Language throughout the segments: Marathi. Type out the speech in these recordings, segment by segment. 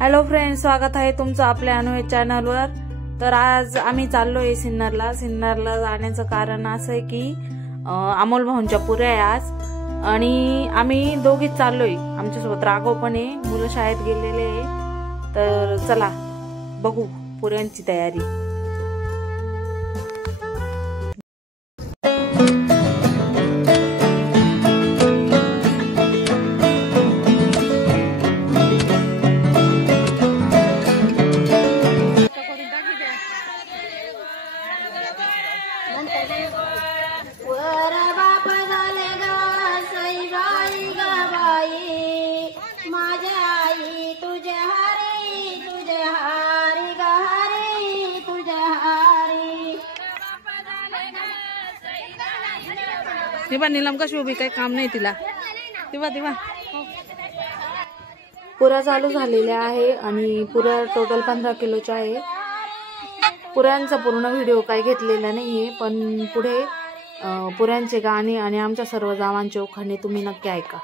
हॅलो फ्रेंड्स, स्वागत आहे तुमचं आपल्या अनोहे चॅनलवर। तर आज आम्ही चाललोय सिन्नरला। सिन्नरला जाण्याचं कारण असं आहे की अमोल भाऊंच्या पुऱ्या आहे आज आणि आम्ही दोघीच चाललोय। आमच्यासोबत राघव पण आहे, मुलं शाळेत गेलेले आहे। तर चला बघू पुऱ्यांची तयारी। तेव्हा नीलम कशी उभी, काही काम नाही तिला। तेव्हा पुऱ्या चालू झालेल्या आहे आणि पुऱ्या टोटल 15 किलोच्या आहे। पुऱ्यांचा पूर्ण व्हिडिओ काही घेतलेला नाहीये, पण पुढे पुऱ्यांचे गाणे आणि आमच्या सर्व गावांचे उखाणे तुम्ही नक्की ऐका।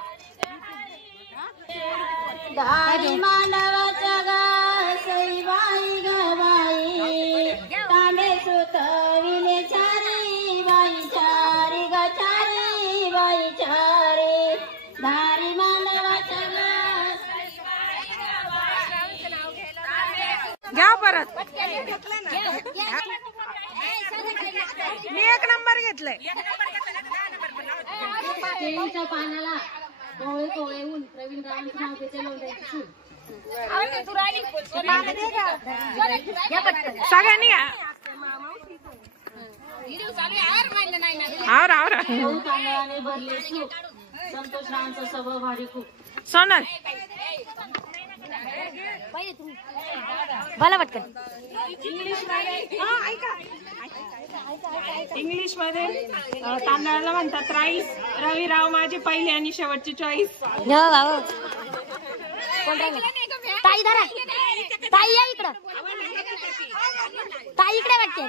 घ्या परत, मी एक नंबर घेतलाय। केळीच्या पानाला कोळे कोळे ऊन, प्रवीण रावांचं नाव घेते लोंढ्याची। सगळ्यांनी तांदळाने भरले सूप, संतोष रावांचा स्वभाव भारी खूप। सोनल बोला पटकन। इंग्लिश मध्ये तांदळाला म्हणतात राईस। रवी राव माझी पहिली आणि शेवटची चॉईस। ताई धरा, ताई या इकडं, ताई इकडे वाटते।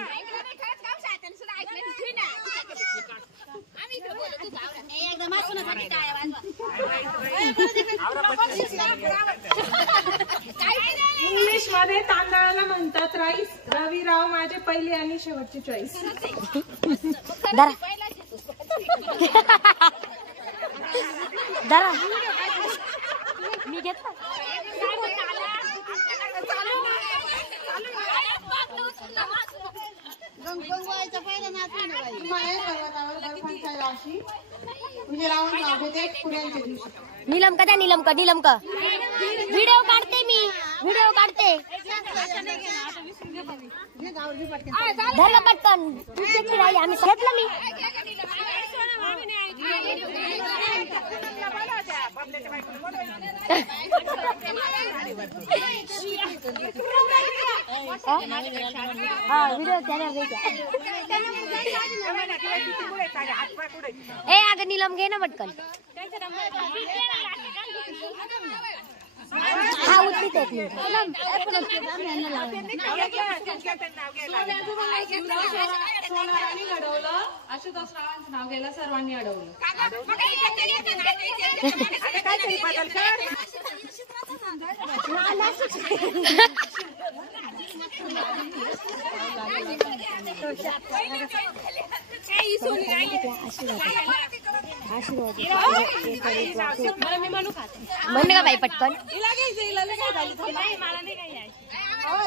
इंग्लिश मध्ये तांदळाला म्हणतात राईस। रवी राव माझी पहिली आणि शेवटची चॉईस। धरा धरा, मी घेतला। नीलम का, नीलम का, नीलम का व्हिडिओ काढते मी, व्हिडिओ काढते। धरला पटकन, तुझी राहिली, आम्ही घेतलं मी। ए अगं नीलम घे ना पटकन। हा उचली ते आशुतोष रावांचं नाव घ्यायला सर्वांनी अडवलं। म्हणणे का बाई पटकन।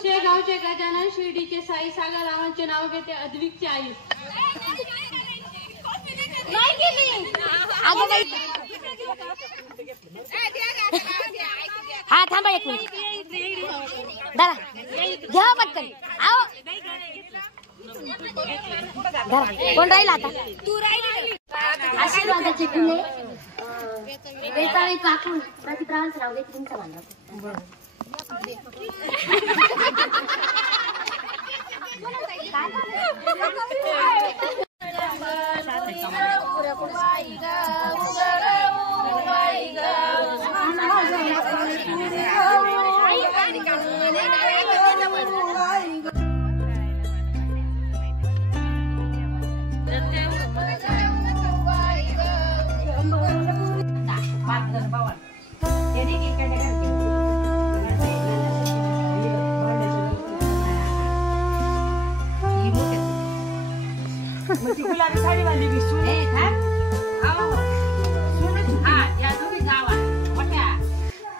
शेगावचे गजानन, शिर्डीचे साई, सागर रावांचे नाव घेते अद्विकची आई। अगं बाई हा थांबा एक मिनिट, धरा घ्या पटकन। आओ धरा, कोण राहिला आता? तू राहिली। आशीर्वादाचे फुले वेताळी काकून प्रतिप्रांत राव घेते तुमचं म्हणणं।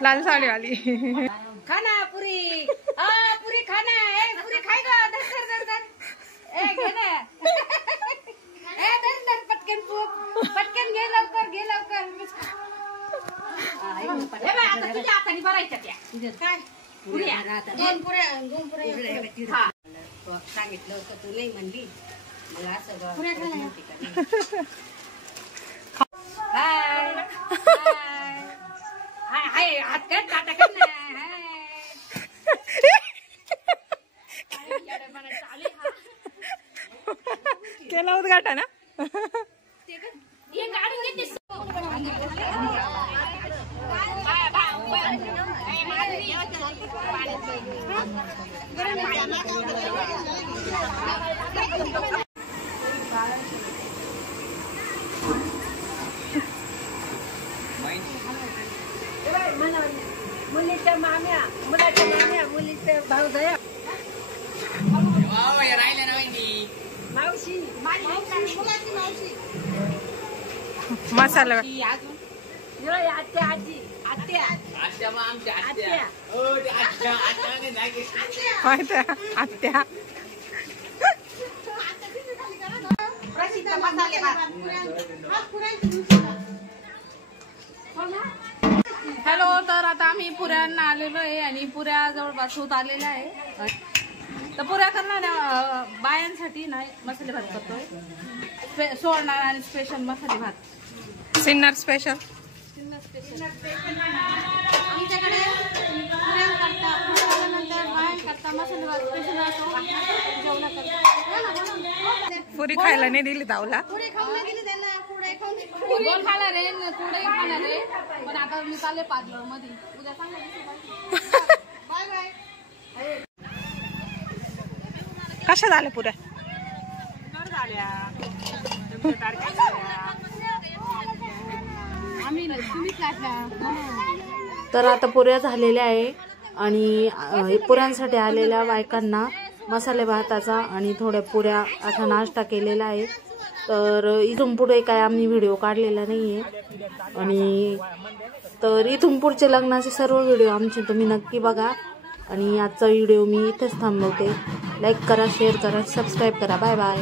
लाल साडी वाली खाना पुरी पुरी खाना पुरी खाय ग धर धर धर घे ना धर धर पटकन घे लवकर आता तुझ्या हाताने भरायच्या त्या काय पुऱ्या दोन पुऱ्या सांगितलं होतं तू नाही म्हणली मला असं पुऱ्या खायला हाय हात कर टाटा कर ना केला उद्घाटन ना ये गाडी घेते मुलीच्या माम्या मुलाच्या माम्या मुलीचे भाऊ दया मावशी मसाला आत्या आजी आत्या आत्या प्रसिद्ध मसाले भात हॅलो. तर आता आम्ही पुऱ्यांना आलेलो आहे आणि पुऱ्या जवळपास होत आलेल्या आहे. तर पुऱ्या करणाऱ्या बायांसाठी नाही मसाले भात करतोय. सोडणार आणि स्पेशल मसाले भात सिन्नर स्पेशल. आमच्याकडे पुऱ्यांकरता पुऱ्यानंतर बायांकरता मसाले भात स्पेशल असतो. पुरी खायला नाही दिली तावला. पुरे खाऊन नाही दिली त्यांना पुढे खाऊन पुरी खाणार आहे पुढे खाणार आहे. पण आता मी चालले पार्लर मध्ये उद्या चांगलं बाय बाय. कशा झाल्या पुऱ्या? तर आता पुऱ्या झालेल्या आहे आणि पुऱ्यांसाठी आलेल्या बायकांना मसाले भाताचा आणि थोड्या पुऱ्या असा नाश्ता केलेला आहे. तर इथून पुढे काय आम्ही व्हिडिओ काढलेला नाही आहे. आणि तर इथून पुढचे लग्नाचे सर्व व्हिडिओ आमचे तुम्ही नक्की बघा. आणि आजचा व्हिडिओ मी इथेच थांबवते. लाईक करा, शेअर करा, सबस्क्राईब करा. Bye bye.